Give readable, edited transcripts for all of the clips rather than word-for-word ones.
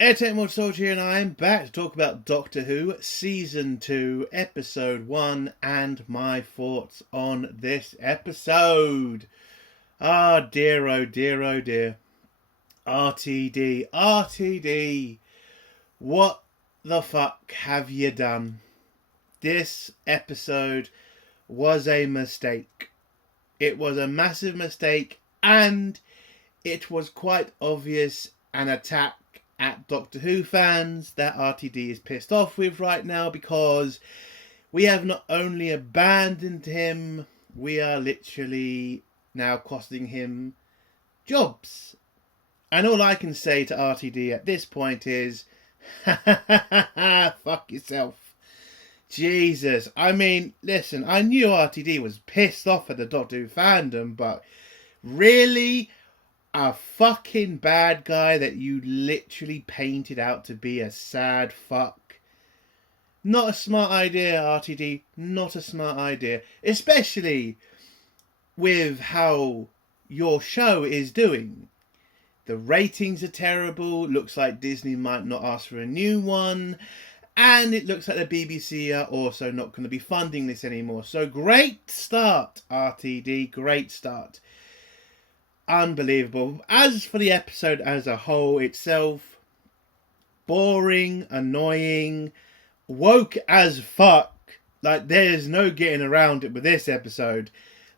Entertainment Soldier here, and I am back to talk about Doctor Who Season 2, Episode 1, and my thoughts on this episode. Ah, dear, oh dear, oh dear. RTD, what the fuck have you done? This episode was a mistake. It was a massive mistake, and it was quite obvious an attack at Doctor Who fans that RTD is pissed off with right now, because we have not only abandoned him, we are literally now costing him jobs. And all I can say to RTD at this point is, fuck yourself. Jesus. I mean, listen, I knew RTD was pissed off at the Doctor Who fandom, but really? A fucking bad guy that you literally painted out to be a sad fuck. Not a smart idea, RTD. Not a smart idea. Especially with how your show is doing. The ratings are terrible. Looks like Disney might not ask for a new one. And it looks like the BBC are also not going to be funding this anymore. So great start, RTD. Great start. Unbelievable. As for the episode as a whole itself, boring, annoying, woke as fuck. Like, there's no getting around it with this episode.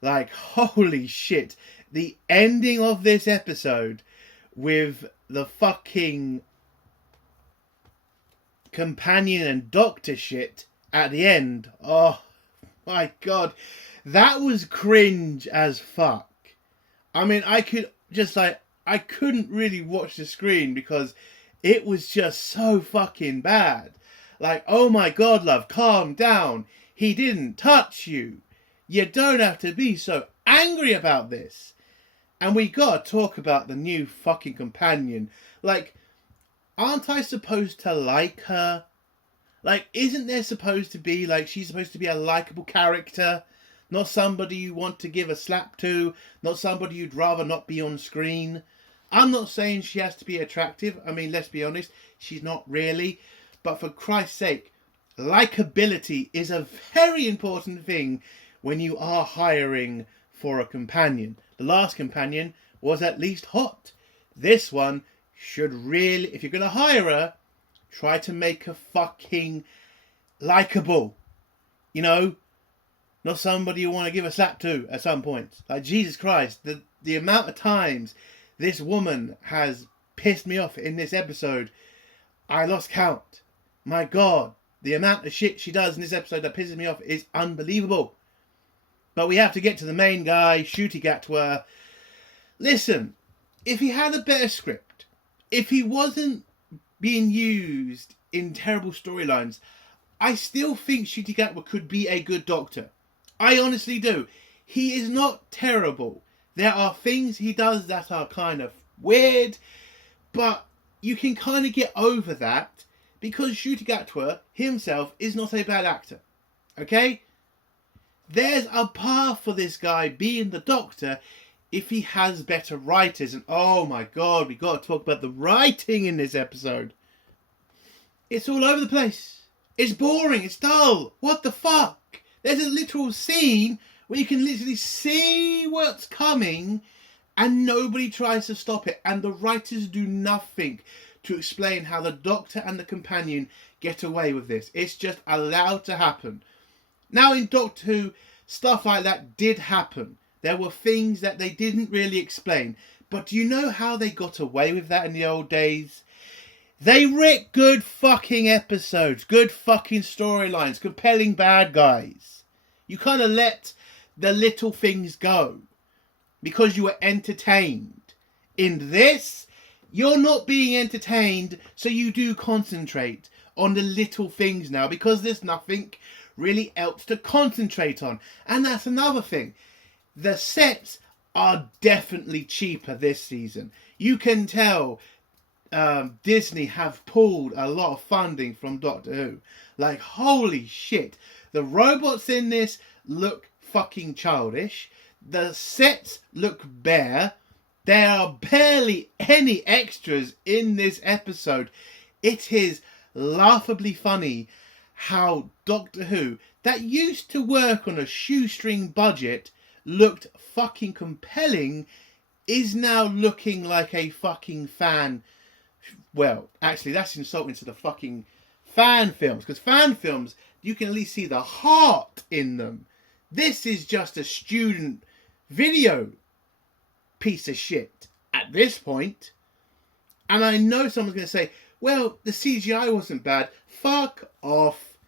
Like, holy shit. The ending of this episode with the fucking companion and doctor shit at the end. Oh my god. That was cringe as fuck. I mean, I couldn't really watch the screen because it was just so fucking bad. Like, oh my god, love, calm down. He didn't touch you. You don't have to be so angry about this. And we gotta talk about the new fucking companion. Like, aren't I supposed to like her? Like, isn't there supposed to be, like, she's supposed to be a likable character? Not somebody you want to give a slap to. Not somebody you'd rather not be on screen. I'm not saying she has to be attractive. I mean, let's be honest, she's not really. But for Christ's sake, likability is a very important thing when you are hiring for a companion. The last companion was at least hot. This one should really, if you're going to hire her, try to make her fucking likable. You know? Not somebody you want to give a slap to at some point. Like, Jesus Christ, the amount of times this woman has pissed me off in this episode, I lost count. My God, the amount of shit she does in this episode that pisses me off is unbelievable. But we have to get to the main guy, Ncuti Gatwa. Listen, if he had a better script, if he wasn't being used in terrible storylines, I still think Ncuti Gatwa could be a good doctor. I honestly do. He is not terrible. There are things he does that are kind of weird, but you can kind of get over that because Ncuti Gatwa himself is not a bad actor. Okay? There's a path for this guy being the doctor if he has better writers. And oh my God, we got to talk about the writing in this episode. It's all over the place. It's boring. It's dull. What the fuck? There's a literal scene where you can literally see what's coming and nobody tries to stop it. And the writers do nothing to explain how the Doctor and the companion get away with this. It's just allowed to happen. Now in Doctor Who, stuff like that did happen. There were things that they didn't really explain. But do you know how they got away with that in the old days? They writ good fucking episodes, good fucking storylines, compelling bad guys. You kind of let the little things go because you were entertained. In this, you're not being entertained, so you do concentrate on the little things now because there's nothing really else to concentrate on. And that's another thing. The sets are definitely cheaper this season. You can tell Disney have pulled a lot of funding from Doctor Who. Like, holy shit. The robots in this look fucking childish. The sets look bare. There are barely any extras in this episode. It is laughably funny how Doctor Who, that used to work on a shoestring budget, looked fucking compelling, is now looking like a fucking fan. Well, actually, that's insulting to the fucking fan films, because fan films, you can at least see the heart in them. This is just a student video piece of shit at this point. And I know someone's going to say, well, the CGI wasn't bad. Fuck off.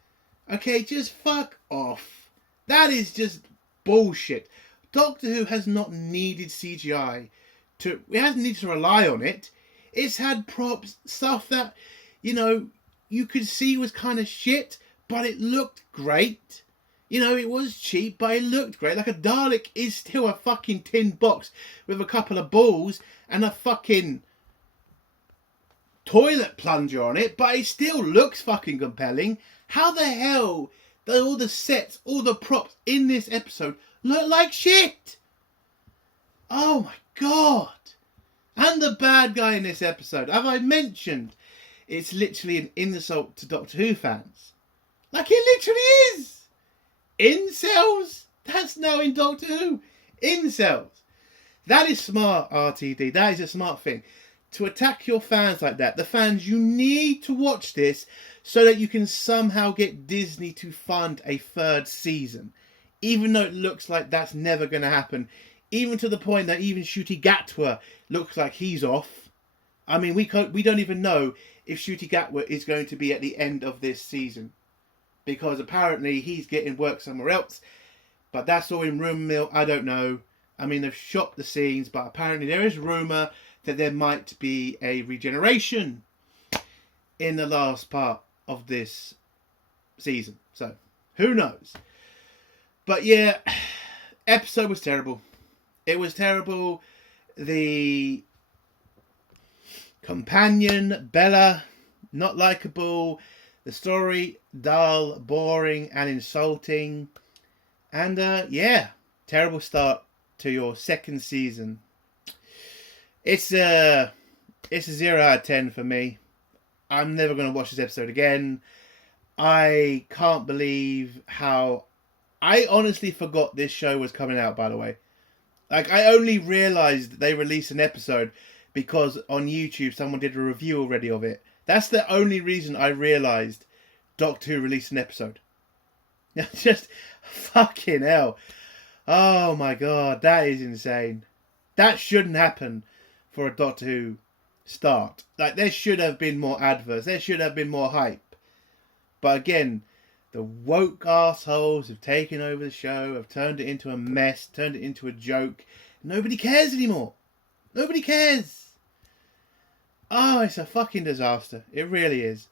Okay, just fuck off. That is just bullshit. Doctor Who has not needed CGI. It hasn't needed to rely on it. It's had props, stuff that, you could see was kind of shit, but it looked great. It was cheap, but it looked great. Like a Dalek is still a fucking tin box with a couple of balls and a fucking toilet plunger on it, but it still looks fucking compelling. How the hell do all the sets, all the props in this episode look like shit? Oh my god. And the bad guy in this episode, as I mentioned, it's literally an insult to Doctor Who fans. Like it literally is. Incels? That's now in Doctor Who. Incels. That is smart, RTD. That is a smart thing. To attack your fans like that. The fans, you need to watch this so that you can somehow get Disney to fund a third season. Even though it looks like that's never going to happen. Even to the point that even Ncuti Gatwa looks like he's off. I mean, we don't even know if Ncuti Gatwa is going to be at the end of this season. Because apparently he's getting work somewhere else. But that's all in rumour mill. I don't know. I mean, they've shot the scenes. But apparently there is rumour that there might be a regeneration in the last part of this season. So, who knows? But yeah, episode was terrible. It was terrible. The companion, Bella, not likeable. The story, dull, boring, and insulting. And yeah, terrible start to your second season. It's a 0 out of 10 for me. I'm never going to watch this episode again. I can't believe how... I honestly forgot this show was coming out, by the way. Like, I only realised they released an episode because on YouTube someone did a review already of it. That's the only reason I realised Doctor Who released an episode. Just fucking hell. Oh my god, that is insane. That shouldn't happen for a Doctor Who start. Like, there should have been more adverts. There should have been more hype. But again, the woke assholes have taken over the show, have turned it into a mess, turned it into a joke. Nobody cares anymore. Nobody cares. Oh, it's a fucking disaster. It really is.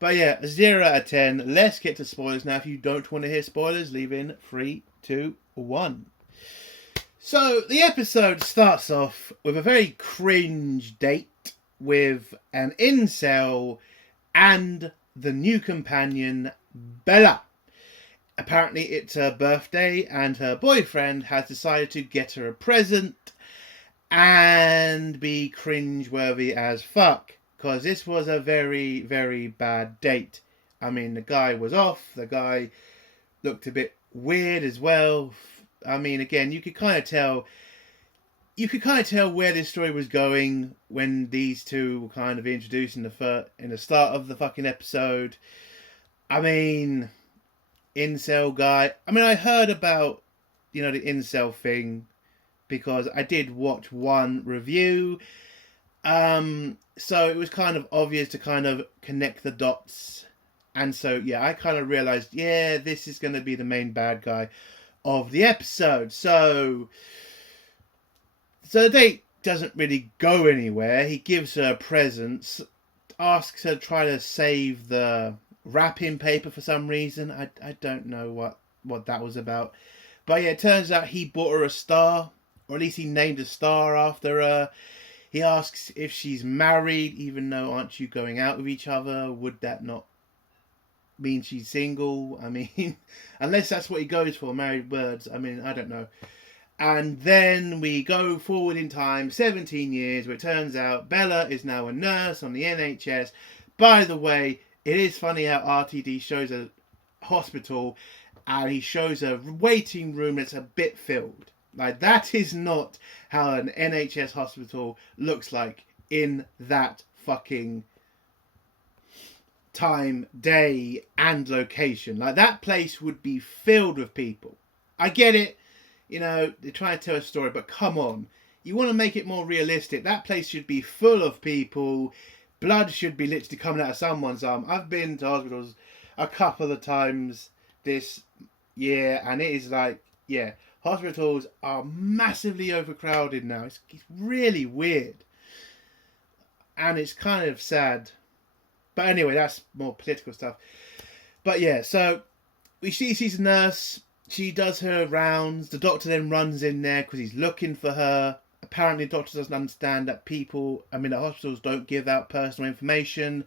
But yeah, 0 out of 10. Let's get to spoilers now. If you don't want to hear spoilers, leave in 3, 2, 1. So, the episode starts off with a very cringe date with an incel and the new companion, Bella. Apparently, it's her birthday and her boyfriend has decided to get her a present and be cringeworthy as fuck. Because this was a very, very bad date. I mean, the guy was off. The guy looked a bit weird as well. I mean, again, you could kind of tell where this story was going when these two were kind of introduced in the start of the fucking episode. I mean, incel guy. I mean, I heard about, the incel thing because I did watch one review. So it was kind of obvious to kind of connect the dots. And so, yeah, I kind of realised, yeah, this is going to be the main bad guy of the episode. So the date doesn't really go anywhere. He gives her presents, asks her to try to save the wrapping paper for some reason. I don't know what that was about. But yeah, it turns out he bought her a star, or at least he named a star after her. He asks if she's married, even though aren't you going out with each other? Would that not mean she's single? I mean, unless that's what he goes for, married words. I mean, I don't know. And then we go forward in time 17 years, where it turns out Bella is now a nurse on the NHS. By the way, it is funny how RTD shows a hospital and he shows a waiting room that's a bit filled. Like, that is not how an NHS hospital looks like in that fucking time, day, and location. Like, that place would be filled with people. I get it. You know, they're trying to tell a story, but come on. You want to make it more realistic. That place should be full of people. Blood should be literally coming out of someone's arm. I've been to hospitals a couple of times this year, and it is like, yeah, hospitals are massively overcrowded now. It's really weird. And it's kind of sad. But anyway, that's more political stuff. But yeah, so we see she's a nurse. She does her rounds. The doctor then runs in there because he's looking for her. Apparently, the doctor doesn't understand that the hospitals don't give out personal information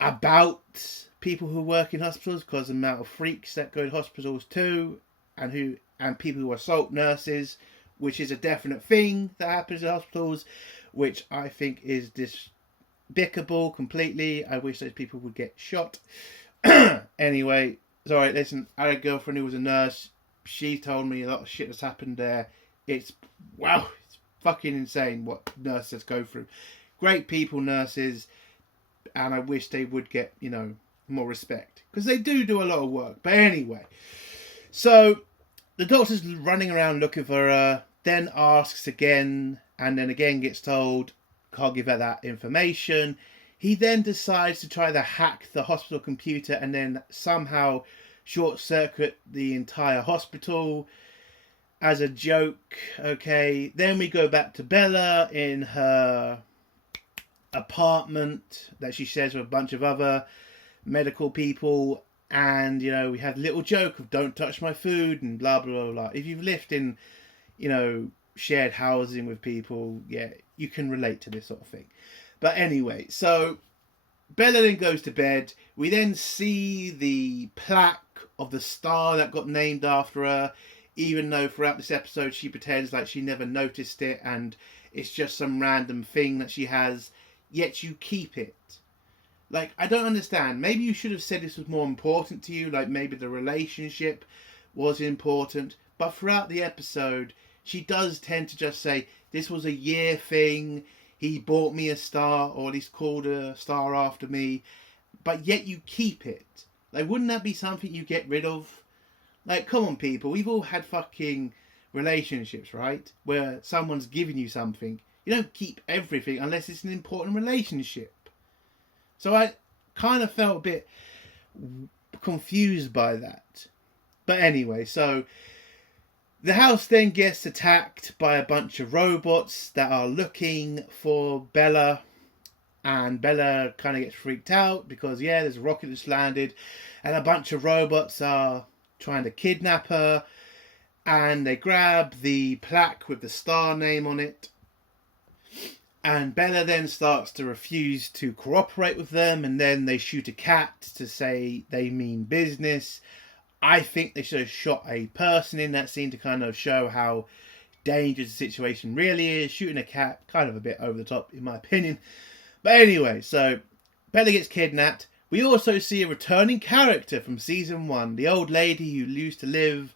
about people who work in hospitals because of the amount of freaks that go to hospitals too, and people who assault nurses, which is a definite thing that happens in hospitals, which I think is despicable completely. I wish those people would get shot. Anyway. Sorry, listen, I had a girlfriend who was a nurse. She told me a lot of shit that's happened there. It's fucking insane what nurses go through. Great people, nurses, and I wish they would get, more respect. Because they do a lot of work. But anyway, so the doctor's running around looking for her, then asks again, and then again gets told, can't give her that information. He then decides to try to hack the hospital computer and then somehow short-circuit the entire hospital as a joke. Okay, then we go back to Bella in her apartment that she shares with a bunch of other medical people. And, we have a little joke of don't touch my food and blah, blah, blah, blah. If you've lived in, shared housing with people, yeah, you can relate to this sort of thing. But anyway, so Bella then goes to bed. We then see the plaque of the star that got named after her, even though throughout this episode she pretends like she never noticed it and it's just some random thing that she has, yet you keep it. Like, I don't understand. Maybe you should have said this was more important to you, like maybe the relationship was important. But throughout the episode, she does tend to just say, this was a year thing. He bought me a star, or at least called a star after me. But yet you keep it. Like, wouldn't that be something you get rid of? Like, come on, people. We've all had fucking relationships, right? Where someone's giving you something. You don't keep everything unless it's an important relationship. So I kind of felt a bit confused by that. But anyway, so the house then gets attacked by a bunch of robots that are looking for Bella. And Bella kind of gets freaked out because, yeah, there's a rocket that's landed. And a bunch of robots are trying to kidnap her. And they grab the plaque with the star name on it. And Bella then starts to refuse to cooperate with them. And then they shoot a cat to say they mean business. I think they should have shot a person in that scene to kind of show how dangerous the situation really is. Shooting a cat, kind of a bit over the top in my opinion. But anyway, so Bella gets kidnapped. We also see a returning character from season 1. The old lady who used to live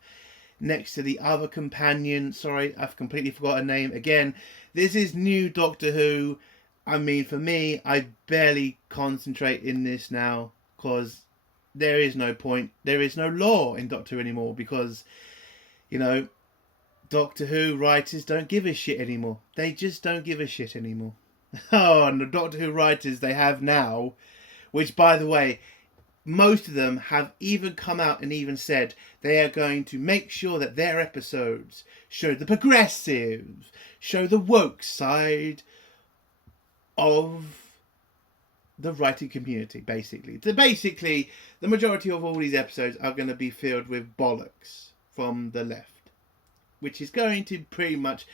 next to the other companion. Sorry, I've completely forgot her name again. This is new Doctor Who. I mean, for me, I barely concentrate in this now because there is no point. There is no lore in Doctor Who anymore because, Doctor Who writers don't give a shit anymore. They just don't give a shit anymore. Oh, and the Doctor Who writers they have now, which, by the way, most of them have even come out and even said they are going to make sure that their episodes show the progressive, show the woke side of the writing community, basically. So basically, the majority of all these episodes are going to be filled with bollocks from the left, which is going to pretty much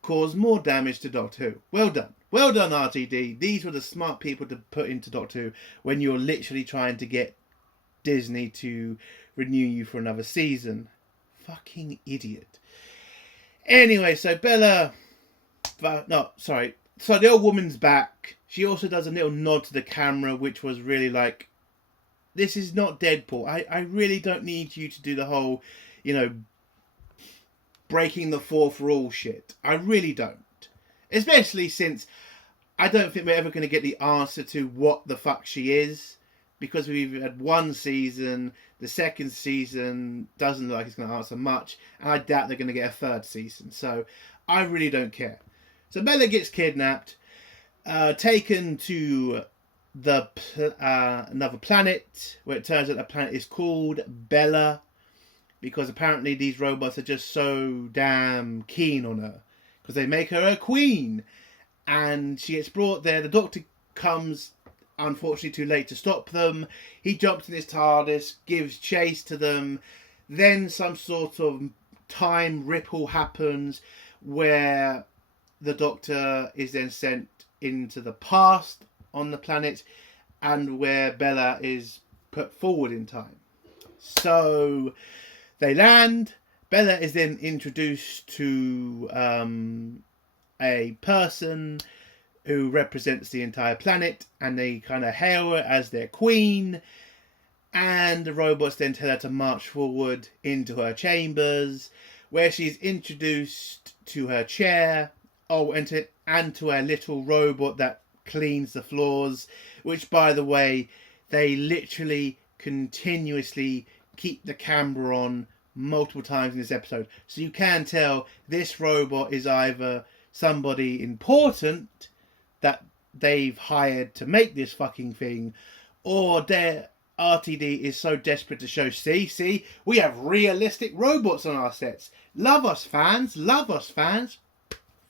cause more damage to Doctor Who. Well done. Well done, RTD. These were the smart people to put into Doctor Who when you're literally trying to get Disney to renew you for another season. Fucking idiot. Anyway, so Bella... No, sorry. So the old woman's back. She also does a little nod to the camera, which was really like, this is not Deadpool. I really don't need you to do the whole, breaking the fourth rule shit. I really don't. Especially since I don't think we're ever going to get the answer to what the fuck she is. Because we've had one season, the second season doesn't look like it's going to answer much, and I doubt they're going to get a third season. So I really don't care. So Bella gets kidnapped, taken to the another planet, where it turns out the planet is called Bella, because apparently these robots are just so damn keen on her, because they make her a queen, and she gets brought there. The Doctor comes, unfortunately too late to stop them. He jumps in his TARDIS, gives chase to them. Then some sort of time ripple happens where the Doctor is then sent into the past on the planet, and where Bella is put forward in time. So they land. Bella is then introduced to a person who represents the entire planet, and they kind of hail her as their queen. And the robots then tell her to march forward into her chambers, where she's introduced to her chair. Oh, and to her little robot that cleans the floors, which, by the way, they literally continuously keep the camera on multiple times in this episode. So you can tell this robot is either somebody important that they've hired to make this fucking thing, or their RTD is so desperate to show, see, we have realistic robots on our sets. Love us, fans.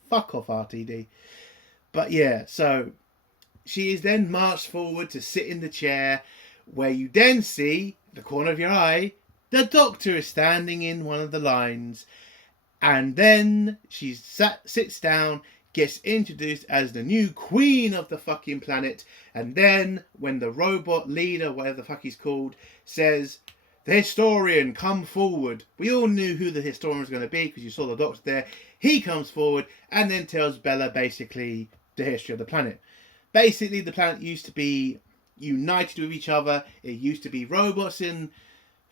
Fuck off, RTD. But yeah, so she is then marched forward to sit in the chair, where you then see, the corner of your eye, the Doctor is standing in one of the lines. And then she sits down, gets introduced as the new queen of the fucking planet. And then when the robot leader, whatever the fuck he's called, says, "The historian, come forward." We all knew who the historian was going to be because you saw the Doctor there. He comes forward and then tells Bella basically the history of the planet. Basically, the planet used to be united with each other. It used to be robots and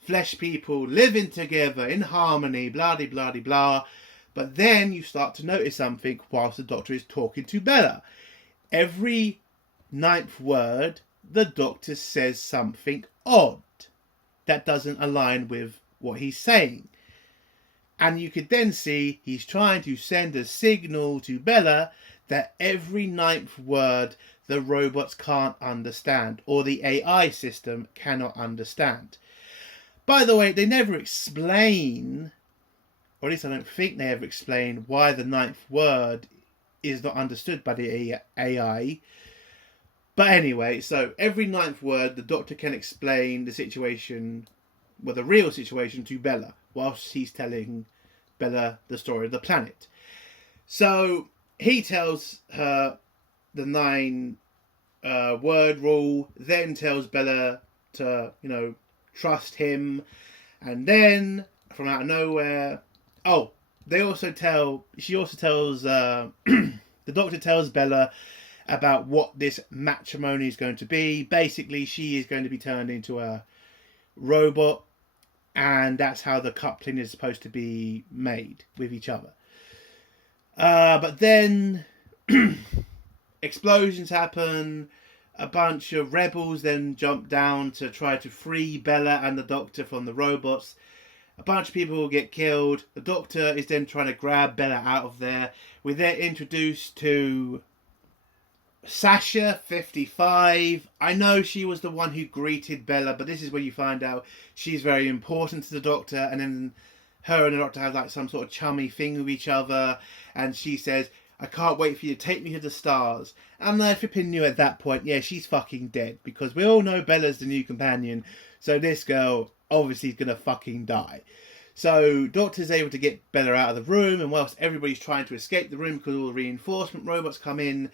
flesh people living together in harmony, blah de blah de blah. But then you start to notice something whilst the Doctor is talking to Bella. Every ninth word, the Doctor says something odd that doesn't align with what he's saying. And you could then see he's trying to send a signal to Bella that every ninth word the robots can't understand, or the AI system cannot understand. By the way, they never explain, or at least I don't think they ever explain, why the ninth word is not understood by the AI. But anyway, so every ninth word, the Doctor can explain the situation, well, the real situation, to Bella, whilst he's telling Bella the story of the planet. So he tells her the 9 word rule, then tells Bella to, trust him. And then, from out of nowhere, she also tells, the Doctor tells Bella about what this matrimony is going to be. Basically, she is going to be turned into a robot, and that's how the coupling is supposed to be made with each other. But then explosions happen. A bunch of rebels then jump down to try to free Bella and the Doctor from the robots. A bunch of people will get killed. The Doctor is then trying to grab Bella out of there. We're then introduced to Sasha, 55. I know she was the one who greeted Bella, but this is where you find out she's very important to the Doctor, and then her and the Doctor have like some sort of chummy thing with each other, and she says, "I can't wait for you to take me to the stars." And I flipping knew at that point, yeah, she's fucking dead, because we all know Bella's the new companion, so this girl obviously is gonna fucking die. So Doctor's able to get Bella out of the room, and whilst everybody's trying to escape the room because all the reinforcement robots come in,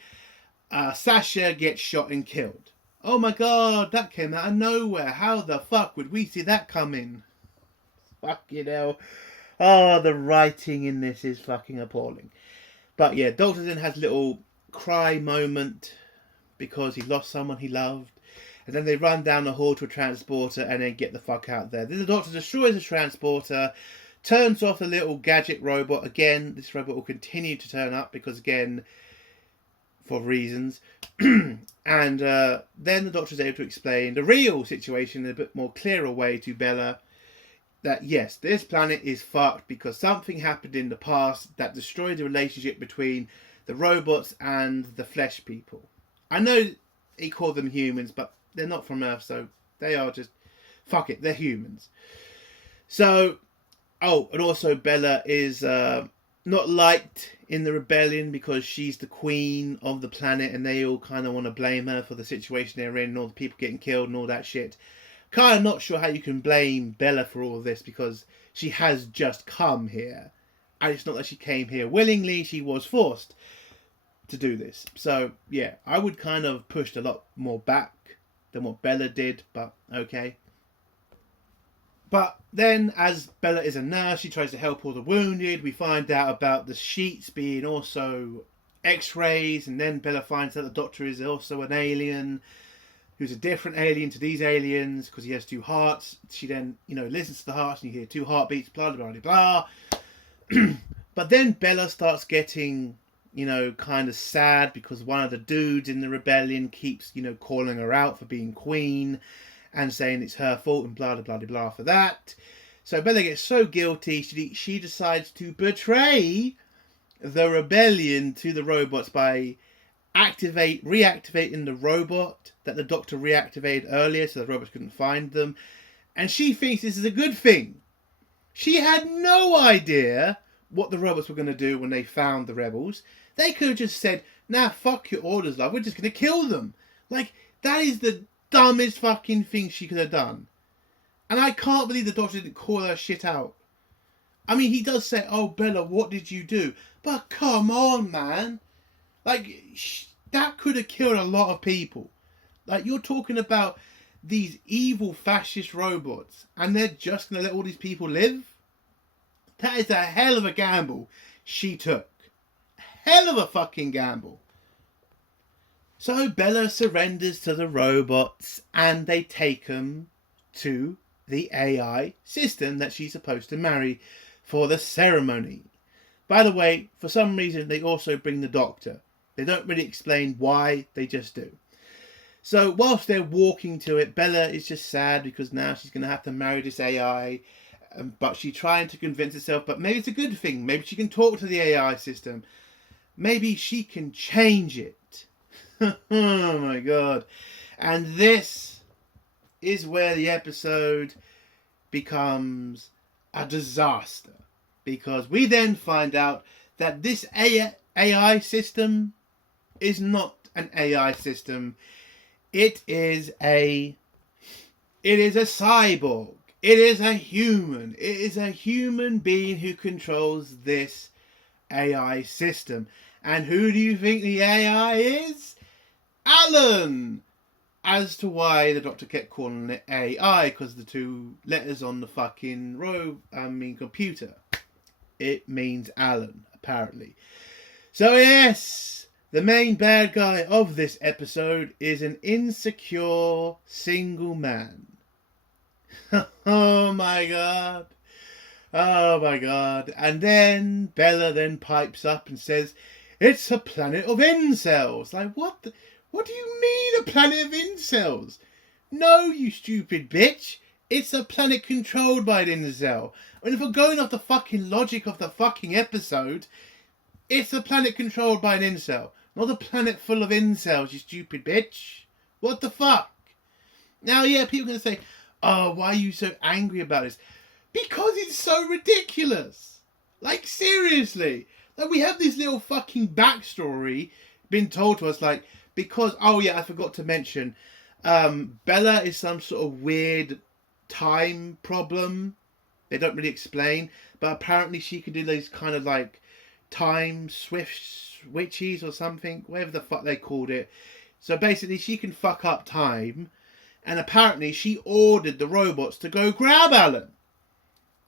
Sasha gets shot and killed. Oh my god, that came out of nowhere. How the fuck would we see that coming? Fucking hell. Oh, the writing in this is fucking appalling. But yeah, Doctor then has a little cry moment because he lost someone he loved. And then they run down the hall to a transporter and then get the fuck out there. Then the Doctor destroys the transporter, turns off the little gadget robot. Again, this robot will continue to turn up because, again, for reasons. And then the Doctor is able to explain the real situation in a bit more clearer way to Bella. That yes, this planet is fucked because something happened in the past that destroyed the relationship between the robots and the flesh people. I know he called them humans, but they're not from Earth, so they are just... Fuck it, they're humans. So... Oh, and also Bella is not liked in the rebellion because she's the queen of the planet and they all kind of want to blame her for the situation they're in and all the people getting killed and all that shit. Kind of not sure how you can blame Bella for all of this because she has just come here. And it's not that she came here willingly, she was forced to do this. So, yeah, I would kind of pushed a lot more back than what Bella did, but okay. But then, as Bella is a nurse, she tries to help all the wounded. We find out about the sheets being also X-rays, and then Bella finds out the Doctor is also an alien, who's a different alien to these aliens, because he has two hearts. She then, listens to the hearts, and you hear two heartbeats, blah, blah, blah, blah. But then Bella starts getting, kind of sad, because one of the dudes in the rebellion keeps, calling her out for being queen, and saying it's her fault and blah, blah, blah, blah for that. So Bella gets so guilty, she decides to betray the rebellion to the robots by reactivating the robot that the Doctor reactivated earlier so the robots couldn't find them. And she thinks this is a good thing. She had no idea what the robots were going to do when they found the rebels. They could have just said, nah, fuck your orders, love, we're just going to kill them. Like, that is the dumbest fucking thing she could have done. And I can't believe the Doctor didn't call her shit out. I mean, he does say, oh, Bella, what did you do? But come on, man. Like, that could have killed a lot of people. Like, you're talking about these evil fascist robots, and they're just going to let all these people live? That is a hell of a gamble she took. Hell of a fucking gamble. So Bella surrenders to the robots and they take them to the AI system that she's supposed to marry for the ceremony. By the way, for some reason they also bring the Doctor. They don't really explain why, they just do. So whilst they're walking to it, Bella is just sad because now she's going to have to marry this AI. But she's trying to convince herself, but maybe it's a good thing. Maybe she can talk to the AI system. Maybe she can change it. Oh my god. And this is where the episode becomes a disaster. Because we then find out that this AI system is not an AI system. It is a cyborg. It is a human. It is a human being who controls this AI system. And who do you think the AI is? Alan! As to why the Doctor kept calling it AI, because the two letters on the fucking computer. It means Alan, apparently. So yes, the main bad guy of this episode is an insecure single man. Oh my god. Oh my god. And then Bella then pipes up and says, it's a planet of incels. Like, what do you mean a planet of incels? No, you stupid bitch. It's a planet controlled by an incel. I mean, if we're going off the fucking logic of the fucking episode, it's a planet controlled by an incel. Not a planet full of incels, you stupid bitch. What the fuck? Now, yeah, people are going to say, oh, why are you so angry about this? Because it's so ridiculous. Like, seriously. Like, we have this little fucking backstory been told to us, like, because, oh yeah, I forgot to mention, Bella is some sort of weird time problem. They don't really explain, but apparently she can do those kind of like time switches or something, whatever the fuck they called it. So basically she can fuck up time, and apparently she ordered the robots to go grab Alan.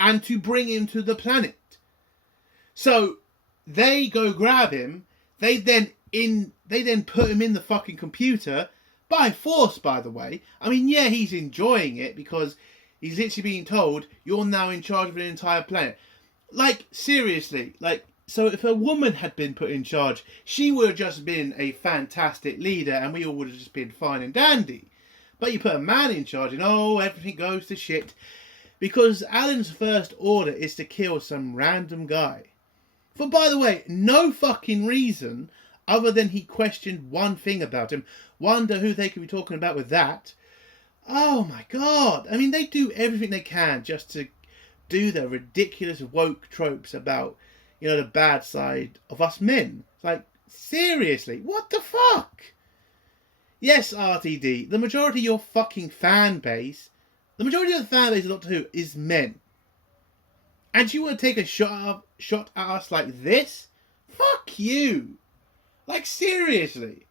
and to bring him to the planet. So they go grab him. They then put him in the fucking computer by force, by the way. I mean, yeah, he's enjoying it because he's literally being told, you're now in charge of an entire planet. Like, seriously, like, so if a woman had been put in charge, she would have just been a fantastic leader and we all would have just been fine and dandy. But you put a man in charge and, oh, everything goes to shit. Because Alan's first order is to kill some random guy. For, by the way, no fucking reason other than he questioned one thing about him. Wonder who they could be talking about with that. Oh my god. I mean, they do everything they can just to do their ridiculous woke tropes about, you know, the bad side of us men. It's like, seriously, what the fuck? Yes, RTD, the majority of your fucking fan base, the majority of the fan base of Doctor Who is men. And you want to take a shot at us like this? Fuck you. Like, seriously.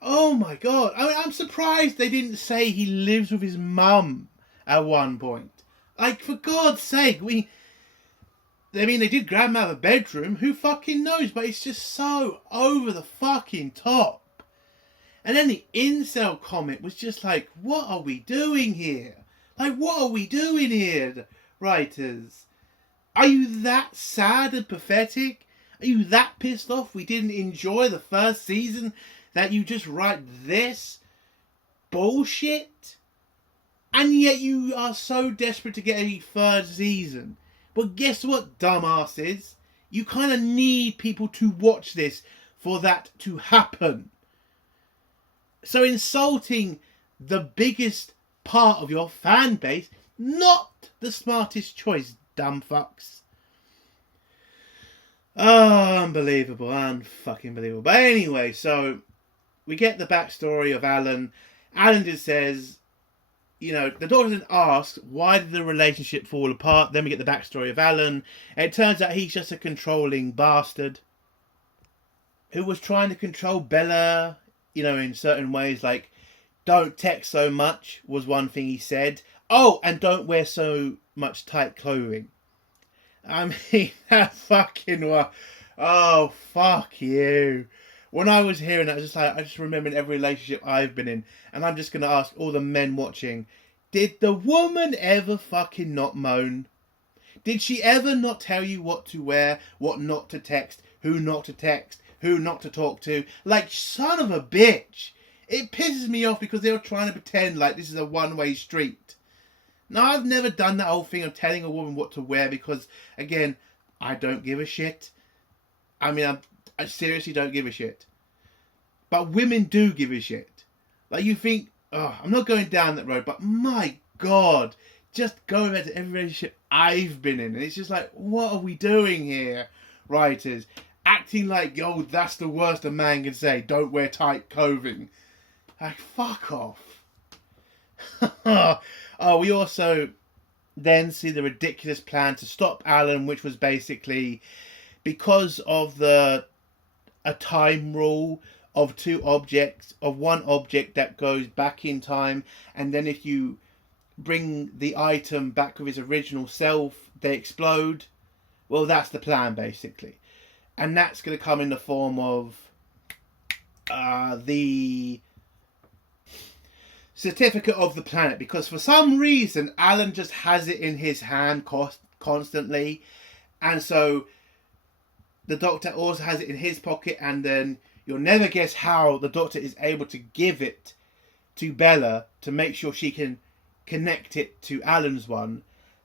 Oh my god. I mean, I'm surprised they didn't say he lives with his mum at one point. Like, for God's sake, they did grab him out of the bedroom. Who fucking knows? But it's just so over the fucking top. And then the incel comment was just like, what are we doing here? Like, what are we doing here, writers? Are you that sad and pathetic? Are you that pissed off we didn't enjoy the first season that you just write this bullshit? And yet you are so desperate to get a third season. But guess what, dumbasses? You kind of need people to watch this for that to happen. So insulting the biggest part of your fan base, not the smartest choice, dumb fucks. Oh, unbelievable, unfucking believable. But anyway, so we get the backstory of Alan. Alan just says, you know, the Doctor then asks, why did the relationship fall apart? Then we get the backstory of Alan. And it turns out he's just a controlling bastard who was trying to control Bella, you know, in certain ways, like, don't text so much was one thing he said. Oh, and don't wear so much tight clothing. I mean, that fucking one. Oh, fuck you. When I was hearing that, I just remembered every relationship I've been in. And I'm just going to ask all the men watching, did the woman ever fucking not moan? Did she ever not tell you what to wear, what not to text, who not to text, who not to talk to? Like, son of a bitch. It pisses me off because they were trying to pretend like this is a one-way street. Now, I've never done that whole thing of telling a woman what to wear because, again, I don't give a shit. I mean, I seriously don't give a shit. But women do give a shit. Like, you think, oh, I'm not going down that road, but my God, just going back to every relationship I've been in. And it's just like, what are we doing here, writers? Acting like, yo, that's the worst a man can say. Don't wear tight clothing. Like, fuck off. Oh, we also then see the ridiculous plan to stop Alan, which was basically because of a time rule of two objects, of one object that goes back in time, and then if you bring the item back with its original self, they explode. Well, that's the plan, basically. And that's going to come in the form of the certificate of the planet, because for some reason Alan just has it in his hand constantly, and so the Doctor also has it in his pocket, and then you'll never guess how the Doctor is able to give it to Bella to make sure she can connect it to Alan's one.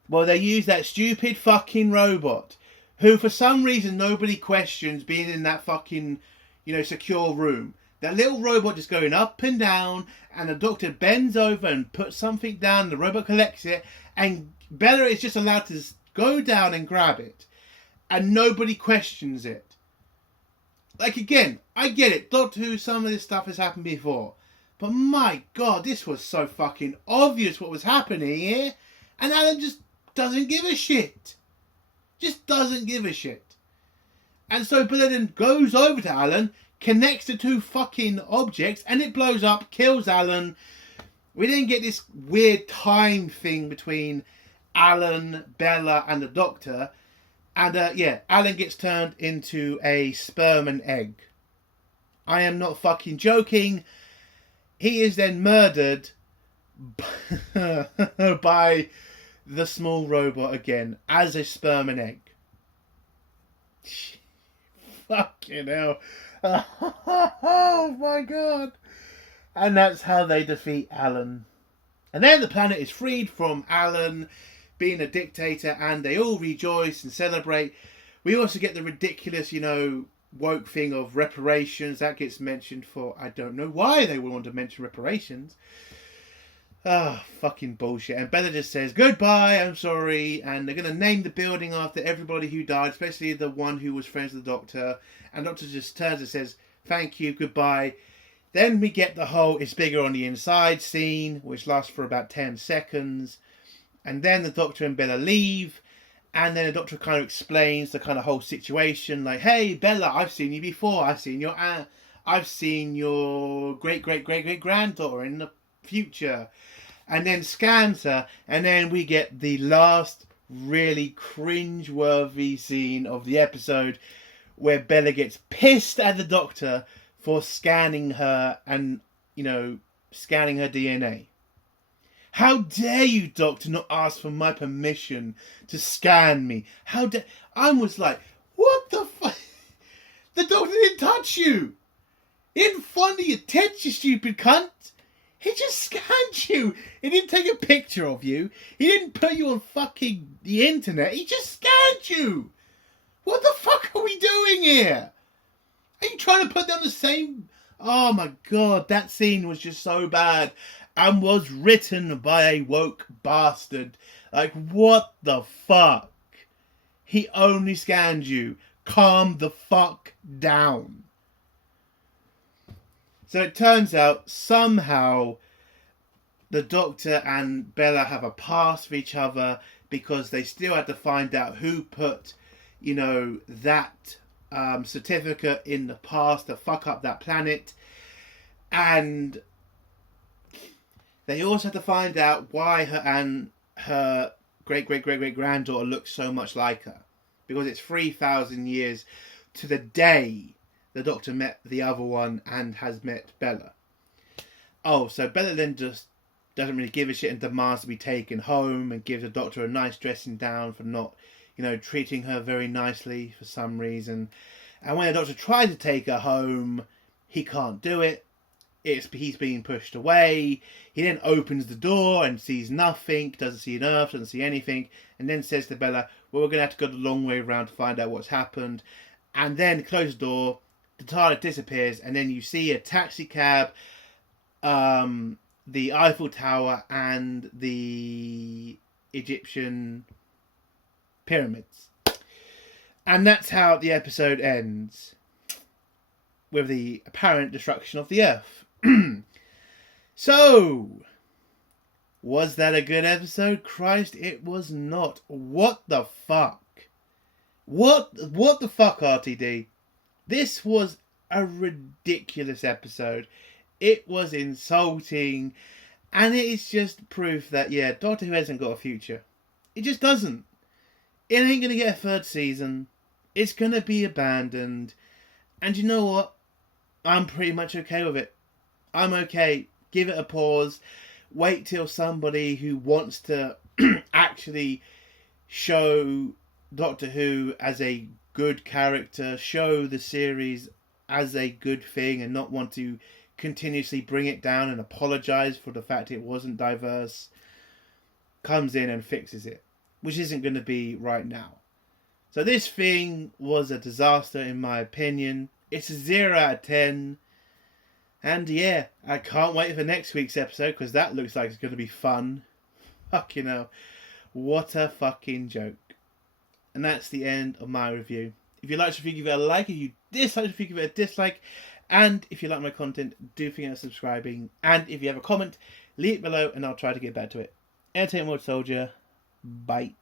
Well, they use that stupid fucking robot who for some reason nobody questions being in that fucking, you know, secure room. That little robot just going up and down, and the Doctor bends over and puts something down, the robot collects it, and Bella is just allowed to go down and grab it. And nobody questions it. Like, again, I get it. Doctor Who, some of this stuff has happened before. But my God, this was so fucking obvious what was happening here. And Alan just doesn't give a shit. Just doesn't give a shit. And so Bella then goes over to Alan, connects the two fucking objects, and it blows up, kills Alan. We then get this weird time thing between Alan, Bella, and the Doctor. And Alan gets turned into a sperm and egg. I am not fucking joking. He is then murdered by the small robot again as a sperm and egg. Fucking hell. Oh my god. And that's how they defeat Alan. And then the planet is freed from Alan being a dictator, and they all rejoice and celebrate. We also get the ridiculous, woke thing of reparations. That gets mentioned for, I don't know why they would want to mention reparations. Fucking bullshit. And Bella just says, goodbye, I'm sorry. And they're going to name the building after everybody who died, especially the one who was friends with the Doctor. And the Doctor just turns and says, thank you, goodbye. Then we get the whole it's bigger on the inside scene, which lasts for about 10 seconds. And then the Doctor and Bella leave. And then the Doctor kind of explains the kind of whole situation. Like, hey, Bella, I've seen you before. I've seen your great-great-great-great-granddaughter in the future. And then scans her. And then we get the last really cringe-worthy scene of the episode where Bella gets pissed at the Doctor for scanning her and, scanning her DNA. How dare you, Doctor, not ask for my permission to scan me? How dare... I was like, what the fuck? The Doctor didn't touch you. He didn't fondle your tits, you stupid cunt. He just scanned you. He didn't take a picture of you. He didn't put you on fucking the internet. He just scanned you. What the fuck are we doing here? Are you trying to put them on the same... Oh my god, that scene was just so bad. And was written by a woke bastard. Like, what the fuck? He only scanned you. Calm the fuck down. So it turns out somehow the Doctor and Bella have a past for each other because they still had to find out who put, that certificate in the past to fuck up that planet. And they also had to find out why her great-great-great-great-granddaughter looks so much like her. Because it's 3,000 years to the day the Doctor met the other one and has met Bella. Oh, so Bella then just doesn't really give a shit and demands to be taken home and gives the Doctor a nice dressing down for not, treating her very nicely for some reason. And when the Doctor tries to take her home, he can't do it. He's being pushed away. He then opens the door and sees nothing, doesn't see an earth, doesn't see anything, and then says to Bella, well, we're going to have to go the long way around to find out what's happened. And then close the door, the TARDIS disappears, and then you see a taxi cab, the Eiffel Tower, and the Egyptian pyramids. And that's how the episode ends, with the apparent destruction of the Earth. So, was that a good episode? Christ, it was not. What the fuck? What the fuck, RTD? This was a ridiculous episode. It was insulting. And it is just proof that, Doctor Who hasn't got a future. It just doesn't. It ain't going to get a third season. It's going to be abandoned. And you know what? I'm pretty much okay with it. I'm okay. Give it a pause. Wait till somebody who wants to actually show Doctor Who as a good character, show the series as a good thing and not want to continuously bring it down and apologise for the fact it wasn't diverse, comes in and fixes it, which isn't going to be right now. So this thing was a disaster in my opinion. It's a 0 out of 10. And I can't wait for next week's episode because that looks like it's going to be fun. Fucking hell. What a fucking joke. And that's the end of my review. If you like the review, give it a like. If you dislike the review, give it a dislike. And if you like my content, do think of subscribing. And if you have a comment, leave it below and I'll try to get back to it. Entertainment Mode Soldier. Bye.